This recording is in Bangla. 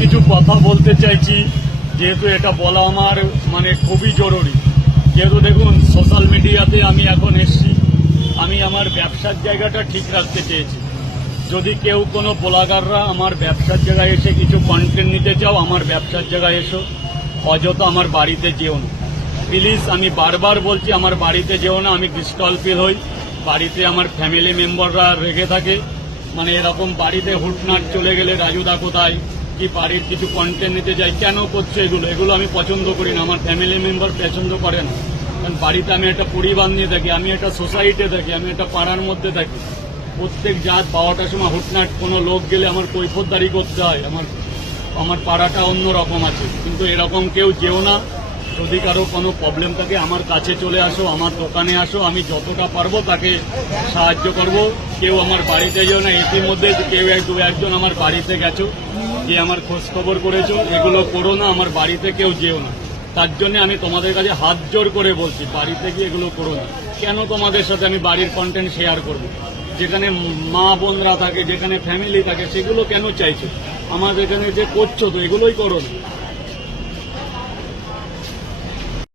কিছু কথা বলতে চাইছি, যেহেতু এটা বলা আমার মানে খুবই জরুরি। যেহেতু দেখুন সোশ্যাল মিডিয়াতে আমি এখন এসছি, আমি আমার ব্যবসার জায়গাটা ঠিক রাখতে চেয়েছি। যদি কেউ কোনো ব্লগাররা আমার ব্যবসার জায়গায় এসে কিছু কন্টেন্ট নিতে চাও, আমার ব্যবসার জায়গায় এসো, অযথা আমার বাড়িতে যেও না প্লিজ। আমি বারবার বলছি আমার বাড়িতে যেও না। আমি ক্রিস্টাল ফিল হই, বাড়িতে আমার ফ্যামিলি মেম্বাররা রেগে থাকে, মানে এরকম বাড়িতে হুটনাট চলে গেলে রাজুদা কোথায়, কি বাড়ির কিছু কন্টেন্ট নিতে যাই, কেন করছো এগুলো আমি পছন্দ করি না, আমার ফ্যামিলি মেম্বার পছন্দ করে না। কারণ বাড়িতে আমি একটা পরিবার নিয়ে থাকি, আমি একটা সোসাইটিতে থাকি, আমি একটা পাড়ার মধ্যে থাকি। প্রত্যেক রাত 12টার সময় হুটনাট কোনো লোক গেলে আমার কৈফতদারি করতে হয়। আমার পাড়াটা অন্য রকম আছে, কিন্তু এরকম কেউ যেও না। যদি কারো কোনো প্রবলেম থাকে আমার কাছে চলে আসো, আমার দোকানে আসো, আমি যতটা পারবো তাকে সাহায্য করব। কেউ আমার বাড়িতে যেও না। ইতিমধ্যে কেউ একজন আমার বাড়িতে গেছো, যে আমার খোঁজ খবর করেছো, এগুলো করো না। আমার বাড়িতে কেউ যেও না। তার জন্য আমি তোমাদের কাছে হাত জোর করে বলছি, বাড়িতে গিয়ে এগুলো করো না। কেন তোমাদের সাথে আমি বাড়ির কন্টেন্ট শেয়ার করব? যেখানে মা বোনরা থাকে, যেখানে ফ্যামিলি থাকে, সেগুলো কেন চাইছো? আমাদের এখানে যে করছো তো এগুলোই করো না।